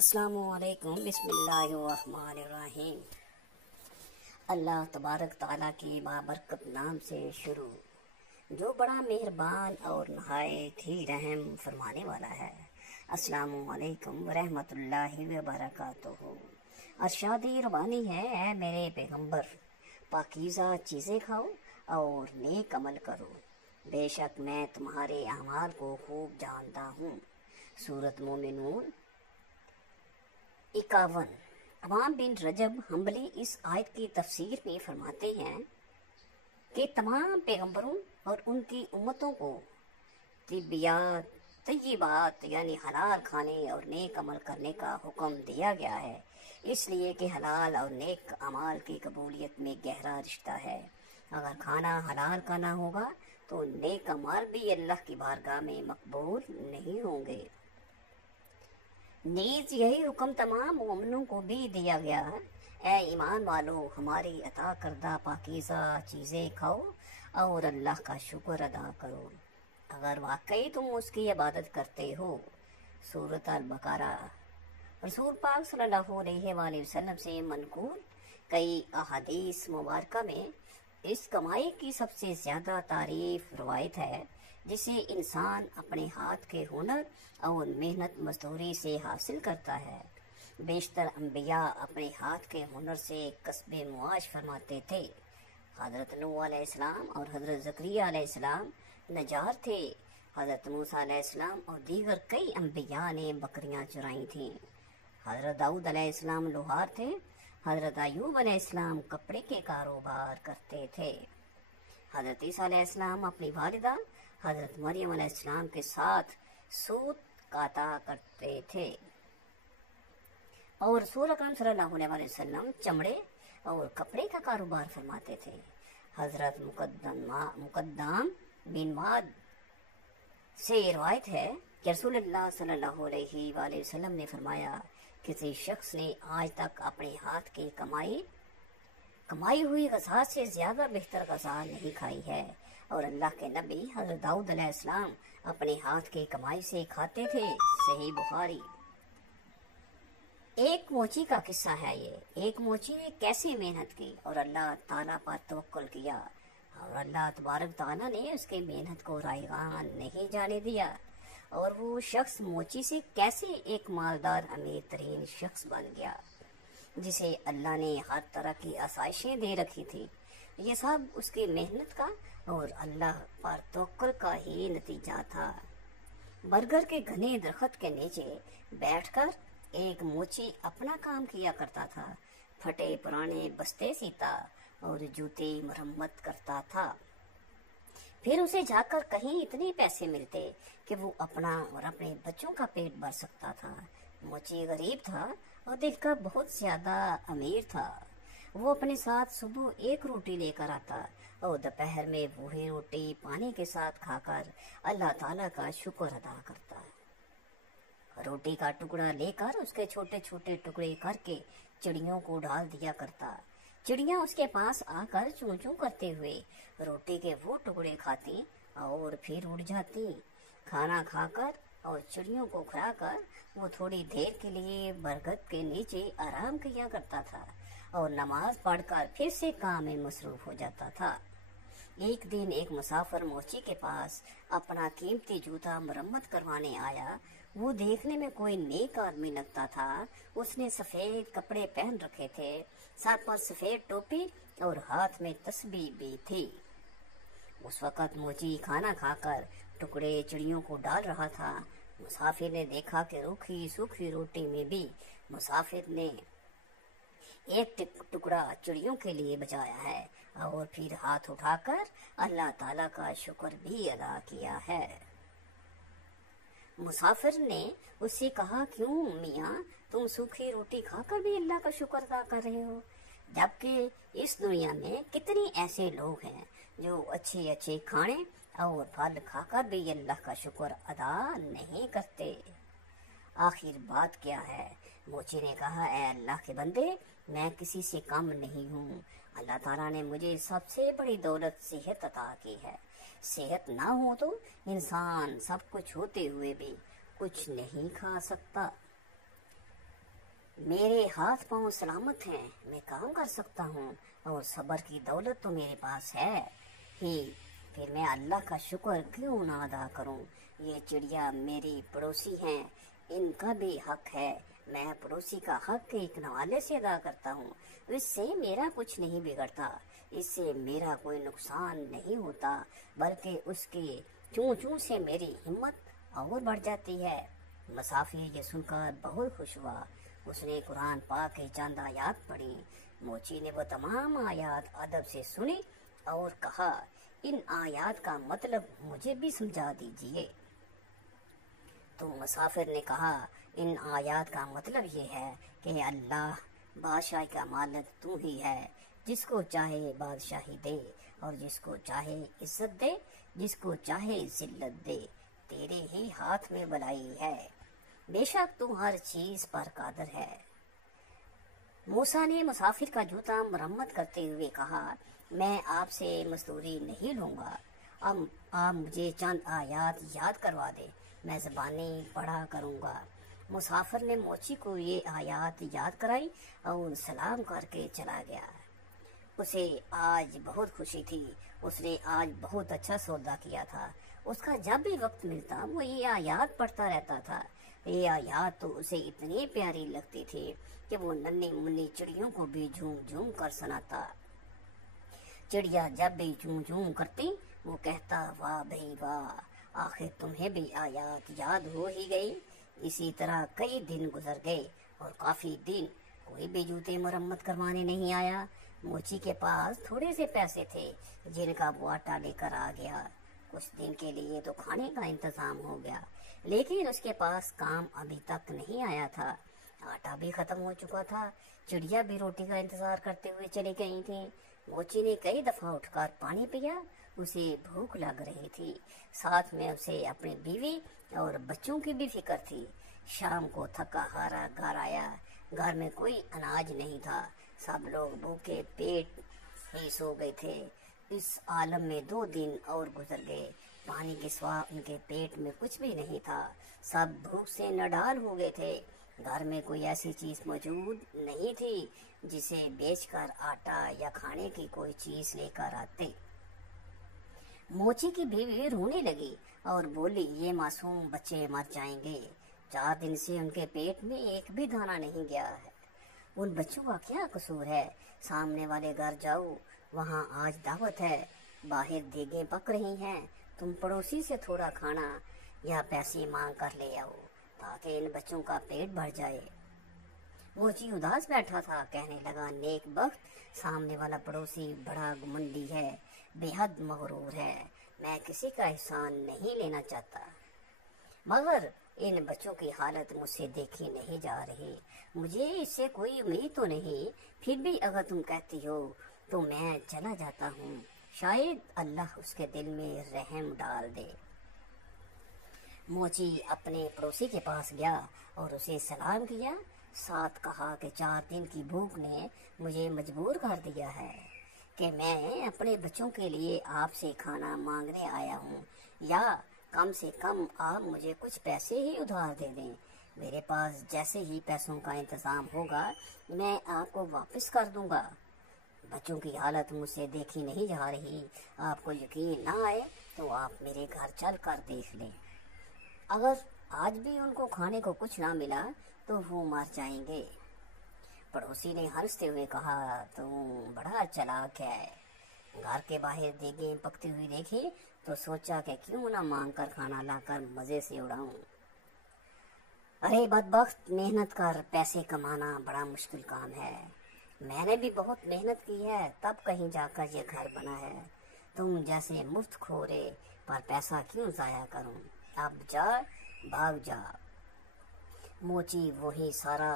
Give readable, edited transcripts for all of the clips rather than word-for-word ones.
अस्सलाम वालेकुम। बिस्मिल्लाहिर्रहमानिर्रहीम। अल्लाह तबारक ताला के बाबरकत नाम से शुरू, जो बड़ा मेहरबान और नहायत ही रहम फरमाने वाला है। अस्सलाम वालेकुम रहमतुल्लाहि व बरकातुहू। अरशादी रबानी है, ऐ मेरे पैगंबर, पाकीज़ा चीज़ें खाओ और नेक अमल करो, बेशक मैं तुम्हारे अमाल को खूब जानता हूँ। सूरत मोमिनून 51। इमाम बिन रजब हम्बली इस आयत की तफसीर में फरमाते हैं कि तमाम पैगंबरों और उनकी उम्मतों को तिब्बियात तय्यबात यानी हलाल खाने और नेक अमल करने का हुक्म दिया गया है, इसलिए कि हलाल और नेक अमाल की कबूलियत में गहरा रिश्ता है। अगर खाना हलाल का ना होगा तो नेक अमाल भी अल्लाह की बारगाह में मकबूल नहीं होंगे। नीज यही हुक्म तमाम मोमिनों को भी दिया गया है, ऐ ईमान वालो, हमारी अता करदा पाकीज़ा चीज़ें खाओ और अल्लाह का शुक्र अदा करो, अगर वाकई तुम उसकी इबादत करते हो। सूरत अल-बकरा। रसूल पाक सल्लल्लाहु अलैहि वसल्लम से मनकूल कई अहादीस मुबारका में इस कमाई की सबसे ज़्यादा तारीफ रवायत है जिसे इंसान अपने हाथ के हुनर और मेहनत मजदूरी से हासिल करता है। बेशतर अंबिया अपने हाथ के हुनर से कस्बे मुआश फरमाते थे। हज़रत नूह अलैहिस्सलाम और हज़रत ज़करिया अलैहिस्सलाम नजार थे। हज़रत मूसा अलैहिस्सलाम और दीगर कई अंबिया ने बकरियां चुराई थीं। हज़रत दाऊद अलैहिस्सलाम लोहार थे। हज़रत अय्यूब अलैहिस्सलाम कपड़े के कारोबार करते थे। हज़रत ईसा अलैहिस्सलाम अपनी वालिदा हज़रत मरियम अलैहिस्सलाम के साथ सूत काता करते थे और रसूल अकरम सल्लल्लाहु अलैहि वसल्लम चमड़े और कपड़े का कारोबार फरमाते थे। हज़रत मुकद्दम बिन माद से रिवायत है कि रसूलुल्लाह सल्लल्लाहु अलैहि वसल्लम ने फरमाया, किसी शख्स ने आज तक अपने हाथ की कमाई हुई ग़ज़ा से ज़्यादा बेहतर ग़ज़ा नहीं खाई है। और अल्लाह के नबी हज़रत दाऊद अलैहिस्सलाम अपने हाथ की कमाई से खाते थे। सही बुखारी। एक मोची का किस्सा है ये। एक मोची ने कैसे मेहनत की और अल्लाह ताला पर तवक्कुल किया और अल्लाह तबारक ताला ने उसकी मेहनत को रायगान नहीं जाने दिया और वो शख्स मोची से कैसे एक मालदार अमीर तरीन शख्स बन गया जिसे अल्लाह ने हर तरह की आसाइशें दे रखी थी। ये सब उसकी मेहनत का और अल्लाह पर तवक्कुल का ही नतीजा था। बरगद के घने दरख्त के नीचे बैठकर एक मोची अपना काम किया करता था। फटे पुराने बस्ते सीता और जूते मरम्मत करता था। फिर उसे जाकर कहीं इतने पैसे मिलते कि वो अपना और अपने बच्चों का पेट भर सकता था। मोची गरीब था और दिखकर बहुत ज्यादा अमीर था। वो अपने साथ सुबह एक रोटी लेकर आता और दोपहर में वही रोटी पानी के साथ खाकर अल्लाह ताला का शुक्र अदा करता। रोटी का टुकड़ा लेकर उसके छोटे छोटे टुकड़े करके चिड़ियों को डाल दिया करता। चिड़ियाँ उसके पास आकर चूं चूं करते हुए रोटी के वो टुकड़े खाती और फिर उड़ जाती। खाना खाकर और चिड़ियों को खिलाकर वो थोड़ी देर के लिए बरगद के नीचे आराम किया करता था और नमाज पढ़कर फिर से काम में मसरूफ हो जाता था। एक दिन एक मुसाफिर मोची के पास अपना कीमती जूता मरम्मत करवाने आया। वो देखने में कोई नेक आदमी लगता था। उसने सफेद कपड़े पहन रखे थे, सर पर सफेद टोपी और हाथ में तस्बीह भी थी। उस वक़्त मोची खाना खाकर टुकड़े चिड़ियों को डाल रहा था। मुसाफिर ने देखा कि रूखी सूखी रोटी में भी मुसाफिर ने एक टुकड़ा चिड़ियों के लिए बचाया है और फिर हाथ उठाकर अल्लाह ताला का शुक्र भी अदा किया है। मुसाफिर ने उससे कहा, क्यों मियाँ, तुम सूखी रोटी खाकर भी अल्लाह का शुक्र अदा कर रहे हो, जबकि इस दुनिया में कितने ऐसे लोग हैं जो अच्छे अच्छे खाने और फल खाकर भी अल्लाह का शुक्र अदा नहीं करते। आखिर बात क्या है? मोची ने कहा, ऐ अल्लाह के बंदे, मैं किसी से कम नहीं हूँ। अल्लाह ताला ने मुझे सबसे बड़ी दौलत सेहत अता की है। सेहत ना हो तो इंसान सब कुछ होते हुए भी कुछ नहीं खा सकता। मेरे हाथ पांव सलामत हैं, मैं काम कर सकता हूँ और सब्र की दौलत तो मेरे पास है ही, फिर मैं अल्लाह का शुक्र क्यों ना अदा करूँ। ये चिड़िया मेरी पड़ोसी हैं, इनका भी हक है, मैं पड़ोसी का हक एक नवाले से अदा करता हूँ। इससे मेरा कुछ नहीं बिगड़ता, इससे मेरा कोई नुकसान नहीं होता, बल्कि उसके चूं चूं से मेरी हिम्मत और बढ़ जाती है। मुसाफिर ये सुनकर बहुत खुश हुआ। उसने कुरान पाक की चंद आयात पढ़ी। मोची ने वो तमाम आयात अदब से सुनी और कहा, इन आयात का मतलब मुझे भी समझा दीजिए। तो मुसाफिर ने कहा, इन आयात का मतलब ये है कि अल्लाह बादशाह का मालिक तू ही है, जिसको चाहे बादशाही दे और जिसको चाहे इज्जत दे, जिसको चाहे जिल्लत दे, तेरे ही हाथ में भलाई है, बेशक तू हर चीज पर कादिर है। मूसा ने मुसाफिर का जूता मरम्मत करते हुए कहा, मैं आपसे मजदूरी नहीं लूंगा, अब आप मुझे चंद आयात याद करवा दे, मैं ज़बानी पढ़ा करूंगा। मुसाफिर ने मोची को ये आयात याद कराई और सलाम करके चला गया। उसे आज बहुत खुशी थी, उसने आज बहुत अच्छा सौदा किया था। उसका जब भी वक्त मिलता वो ये आयात पढ़ता रहता था। ये आयात तो उसे इतनी प्यारी लगती थी कि वो नन्ही मुन्नी चिड़ियों को भी झूम झूम कर सुनाता। चिड़िया जब भी झूम झूम करती वो कहता, वाह भाई वाह, आखिर तुम्हें भी आयात याद हो ही गई। इसी तरह कई दिन गुजर गए और काफी दिन कोई भी जूते मरम्मत करवाने नहीं आया। मोची के पास थोड़े से पैसे थे जिनका वो आटा लेकर आ गया। कुछ दिन के लिए तो खाने का इंतजाम हो गया, लेकिन उसके पास काम अभी तक नहीं आया था। आटा भी खत्म हो चुका था। चिड़िया भी रोटी का इंतजार करते हुए चली गई थी। मोची ने कई दफा उठकर पानी पिया, उसे भूख लग रही थी। साथ में उसे अपनी बीवी और बच्चों की भी फिक्र थी। शाम को थका हारा घर आया। घर में कोई अनाज नहीं था, सब लोग भूखे पेट ही सो गए थे। इस आलम में 2 दिन और गुजर गए। पानी के सिवा उनके पेट में कुछ भी नहीं था। सब भूख से नडाल हो गए थे। घर में कोई ऐसी चीज मौजूद नहीं थी जिसे बेचकर आटा या खाने की कोई चीज लेकर आते। मोची की बीवी रोने लगी और बोली, ये मासूम बच्चे मर जाएंगे। 4 दिन से उनके पेट में एक भी दाना नहीं गया है। उन बच्चों का क्या कसूर है? सामने वाले घर जाओ, वहाँ आज दावत है, बाहर देगे पक रही हैं। तुम पड़ोसी से थोड़ा खाना या पैसे मांग कर ले आओ ताकि इन बच्चों का पेट भर जाए। मोची उदास बैठा था, कहने लगा, नेक बख्त, सामने वाला पड़ोसी बड़ा घमंडी है, बेहद मगरूर है। मैं किसी का एहसान नहीं लेना चाहता, मगर इन बच्चों की हालत मुझसे देखी नहीं जा रही। मुझे इससे कोई उम्मीद तो नहीं, फिर भी अगर तुम कहती हो तो मैं चला जाता हूँ, शायद अल्लाह उसके दिल में रहम डाल दे। मोची अपने पड़ोसी के पास गया और उसे सलाम किया। साथ कहा कि 4 दिन की भूख ने मुझे मजबूर कर दिया है कि मैं अपने बच्चों के लिए आपसे खाना मांगने आया हूँ, या कम से कम आप मुझे कुछ पैसे ही उधार दे दें। मेरे पास जैसे ही पैसों का इंतजाम होगा मैं आपको वापस कर दूंगा। बच्चों की हालत मुझसे देखी नहीं जा रही। आपको यकीन ना आए तो आप मेरे घर चल कर देख लें। अगर आज भी उनको खाने को कुछ ना मिला तो वो मर जाएंगे। पड़ोसी ने हंसते हुए कहा, तुम बड़ा चालाक है। घर के बाहर देगे पकती हुई देखी तो सोचा कि क्यों ना मांग कर खाना लाकर मजे से उड़ाऊं। अरे बदबख्त, मेहनत कर पैसे कमाना बड़ा मुश्किल काम है। मैंने भी बहुत मेहनत की है, तब कहीं जाकर ये घर बना है। तुम जैसे मुफ्त खोरे पर पैसा क्यों जाया करूं। अब जा, भाग जा। मोची वही सारा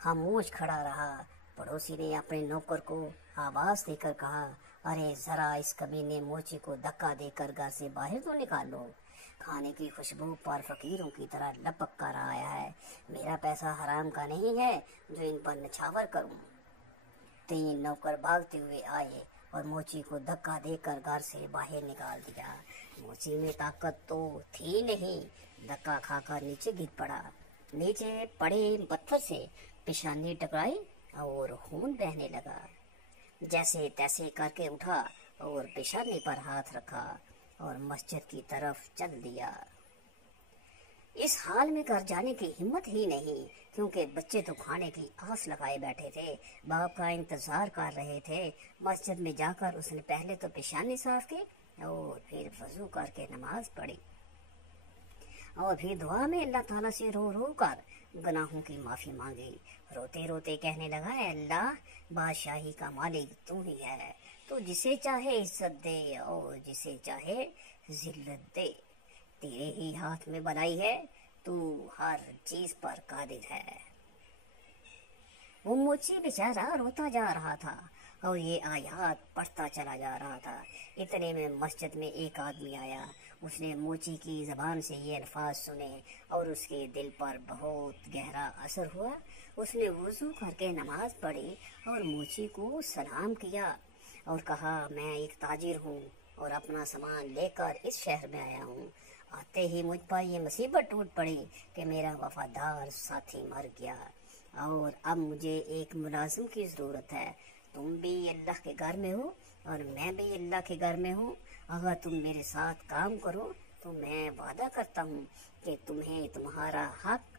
खामोश खड़ा रहा। पड़ोसी ने अपने नौकर को आवाज देकर कहा, अरे जरा इस कमीने मोची को धक्का देकर घर से बाहर तो निकालो। खाने की खुशबू पर फकीरों की तरह लपक कर आया है। मेरा पैसा हराम का नहीं है जो इन पर नछावर करूं। 3 नौकर भागते हुए आए और मोची को धक्का देकर घर से बाहर निकाल दिया। मोची में ताकत तो थी नहीं, धक्का खाकर नीचे गिर पड़ा। नीचे पड़े पत्थर से पेशानी टकराई और खून बहने लगा। जैसे तैसे करके उठा और पेशानी पर हाथ रखा और मस्जिद की तरफ चल दिया। इस हाल में घर जाने की हिम्मत ही नहीं, क्योंकि बच्चे तो खाने की आस लगाए बैठे थे, बाप का इंतजार कर रहे थे। मस्जिद में जाकर उसने पहले तो पेशानी साफ की और फिर वजू करके नमाज पढ़ी और फिर दुआ में अल्लाह ताला से रो रो कर गुनाहों की माफी मांगी। रोते रोते कहने लगा, अल्लाह, बादशाही का मालिक तू ही है, तू जिसे चाहे इज्जत दे और जिसे चाहे जिल्लत दे, तेरे ही हाथ में भलाई है, तू हर चीज पर कादिर है। वो मोची बेचारा रोता जा रहा था और ये आयात पढ़ता चला जा रहा था। इतने में मस्जिद में एक आदमी आया। उसने मोची की जबान से ये अल्फाज सुने और उसके दिल पर बहुत गहरा असर हुआ। उसने वुजू करके नमाज पढ़ी और मोची को सलाम किया और कहा, मैं एक ताजिर हूँ और अपना सामान लेकर इस शहर में आया हूँ। आते ही मुझ पर ये मुसीबत टूट पड़ी कि मेरा वफादार साथी मर गया और अब मुझे एक मुलाजिम की ज़रूरत है। तुम भी अल्लाह के घर में हो और मैं भी अल्लाह के घर में हूँ। अगर तुम मेरे साथ काम करो तो मैं वादा करता हूँ कि तुम्हें तुम्हारा हक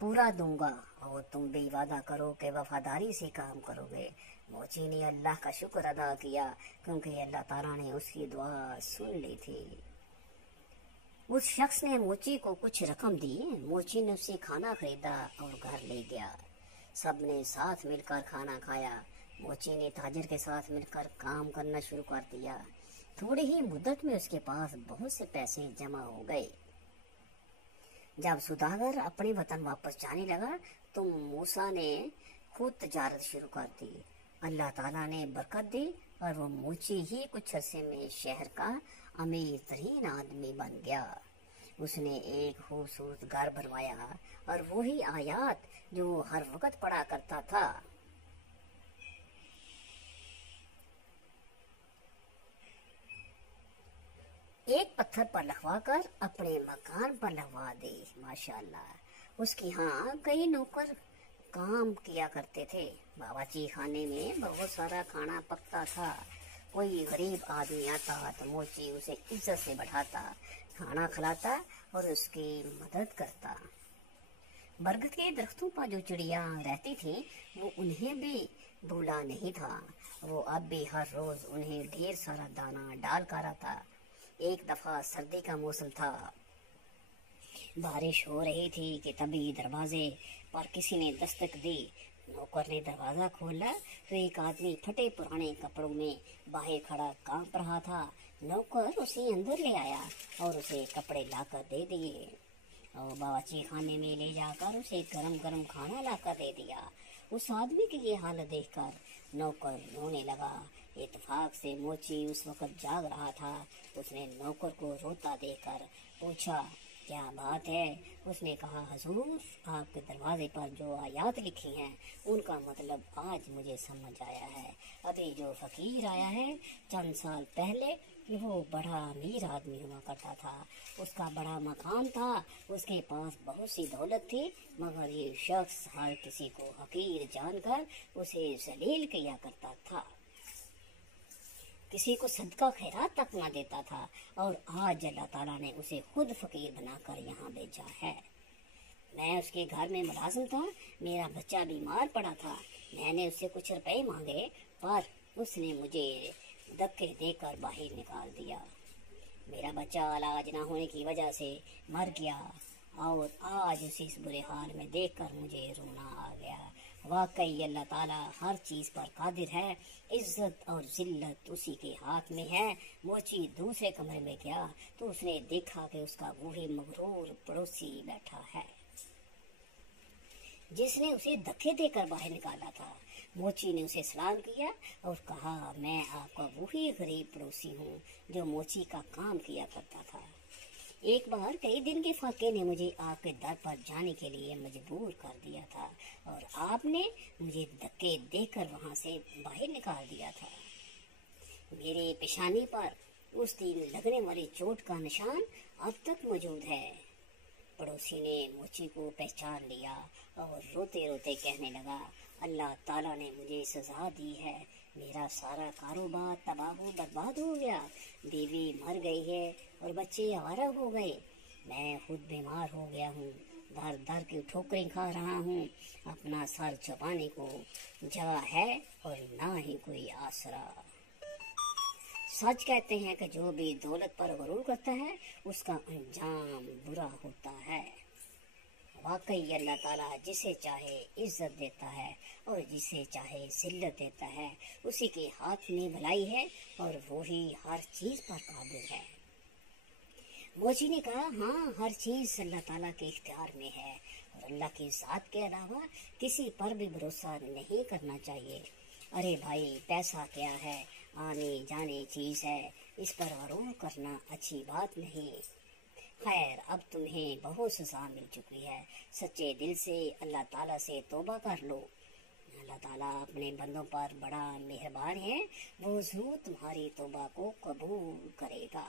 पूरा दूंगा और तुम भी वादा करो कि वफादारी से काम करोगे। मोची ने अल्लाह का शुक्र अदा किया, क्योंकि अल्लाह ताला ने उसकी दुआ सुन ली थी। उस शख्स ने मोची को कुछ रकम दी। मोची ने उससे खाना खरीदा और घर ले गया। सब ने साथ मिलकर खाना खाया। मोची ने ताजिर के साथ मिलकर काम करना शुरू कर दिया। थोड़ी ही मुद्दत में उसके पास बहुत से पैसे जमा हो गए। जब सुदागर अपने वतन वापस जाने लगा तो मूसा ने खुद तजारत शुरू कर दी। अल्लाह ताला ने बरकत दी और वो मोची ही कुछ अरसे में शहर का अमीर तरीन आदमी बन गया। उसने एक खूबसूरत घर बनवाया और वही आयात जो वो हर वक्त पढ़ा करता था। एक पत्थर पर लखवा कर अपने मकान पर लगवा दे। माशाअल्लाह। उसके यहाँ कई नौकर काम किया करते थे। बावर्ची खाने में बहुत सारा खाना पकता था। कोई गरीब आदमी आता तो मोची उसे इज्जत से बैठाता, खाना खिलाता और उसकी मदद करता। बरगद के दरख्तों पर जो चिड़िया रहती थी वो उन्हें भी भूला नहीं था। वो अब भी हर रोज उन्हें ढेर सारा दाना डाल कर आता। एक दफा सर्दी का मौसम था, बारिश हो रही थी कि तभी दरवाजे पर किसी ने दस्तक दी। नौकर ने दरवाजा खोला तो एक आदमी फटे पुराने कपड़ों में बाहर खड़ा कांप रहा था। नौकर उसे अंदर ले आया और उसे कपड़े लाकर दे दिए और बावर्ची खाने में ले जाकर उसे गरम गरम खाना लाकर दे दिया। उस आदमी की ये हालत देखकर नौकर रोने लगा। इत्तेफाक से मोची उस वक्त जाग रहा था। उसने नौकर को रोता देखकर पूछा, क्या बात है? उसने कहा, हजूर, आपके दरवाजे पर जो आयात लिखी हैं उनका मतलब आज मुझे समझ आया है। अभी जो फकीर आया है चंद साल पहले वो बड़ा अमीर आदमी हुआ करता था। उसका बड़ा मकान था, उसके पास बहुत सी दौलत थी, मगर ये शख्स हर किसी को हकीर जानकर उसे जलील किया करता था, किसी को सदका खैरात तक न देता था। और आज अल्लाह ताला ने उसे खुद फकीर बनाकर यहाँ भेजा है। मैं उसके घर में मुलाजिम था, मेरा बच्चा बीमार पड़ा था। मैंने उससे कुछ रुपए मांगे पर उसने मुझे धक्के देकर बाहर निकाल दिया। मेरा बच्चा इलाज न होने की वजह से मर गया और आज उसे इस बुरे हाल में देखकर मुझे रोना आ गया। वाकई अल्लाह ताला हर चीज़ पर कादिर है। इज्जत और जिल्लत उसी के हाथ में है। मोची दूसरे कमरे में गया तो उसने देखा कि उसका बूढ़ी मगरूर पड़ोसी बैठा है, जिसने उसे धक्के देकर बाहर निकाला था। मोची ने उसे सलाम किया और कहा, मैं आपका वही गरीब पड़ोसी हूँ जो मोची का काम किया करता था। एक बार कई दिन के फाके ने मुझे आपके दर पर जाने के लिए मजबूर कर दिया था और आपने मुझे धक्के देकर वहां से बाहर निकाल दिया था। मेरे पेशानी पर उस दिन लगने वाली चोट का निशान अब तक मौजूद है। पड़ोसी ने मोची को पहचान लिया और रोते रोते कहने लगा, अल्लाह ताला ने मुझे सजा दी है, मेरा सारा कारोबार तबाह बर्बाद हो गया, बीवी मर गई है और बच्चे आवारा हो गए, मैं खुद बीमार हो गया हूँ, दर दर की ठोकरें खा रहा हूँ, अपना सर छुपाने को जगह है और ना ही कोई आसरा। सच कहते हैं कि जो भी दौलत पर गुरूर करता है उसका अंजाम बुरा होता है। वाकई अल्लाह ताला जिसे चाहे इज्जत देता है और जिसे चाहे जिल्लत देता है, उसी के हाथ में भलाई है और वो ही हर चीज़ पर काबिल है। मोची ने कहा, हाँ, हर चीज़ अल्लाह ताला के इख्तियार में है और अल्लाह की ज़ात के अलावा किसी पर भी भरोसा नहीं करना चाहिए। अरे भाई, पैसा क्या है, आने जाने चीज़ है, इस पर गरूर करना अच्छी बात नहीं। खैर, अब तुम्हें बहुत सज़ा मिल चुकी है, सच्चे दिल से अल्लाह ताला से तौबा कर लो। अल्लाह ताला अपने बंदों पर बड़ा मेहरबान है, वो ज़रूर तुम्हारी तौबा को कबूल करेगा।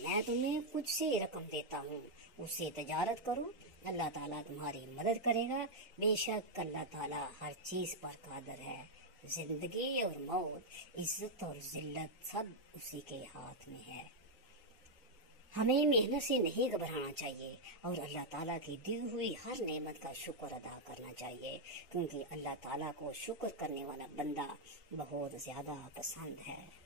मैं तुम्हें कुछ से रकम देता हूँ, उससे तजारत करो, अल्लाह ताला तुम्हारी मदद करेगा। बेशक अल्लाह ताला हर चीज़ पर कादर है। जिंदगी और मौत, इज्जत और जिल्लत सब उसी के हाथ में है। हमें मेहनत से नहीं घबराना चाहिए और अल्लाह ताला की दी हुई हर नेमत का शुक्र अदा करना चाहिए, क्योंकि अल्लाह ताला को शुक्र करने वाला बंदा बहुत ज़्यादा पसंद है।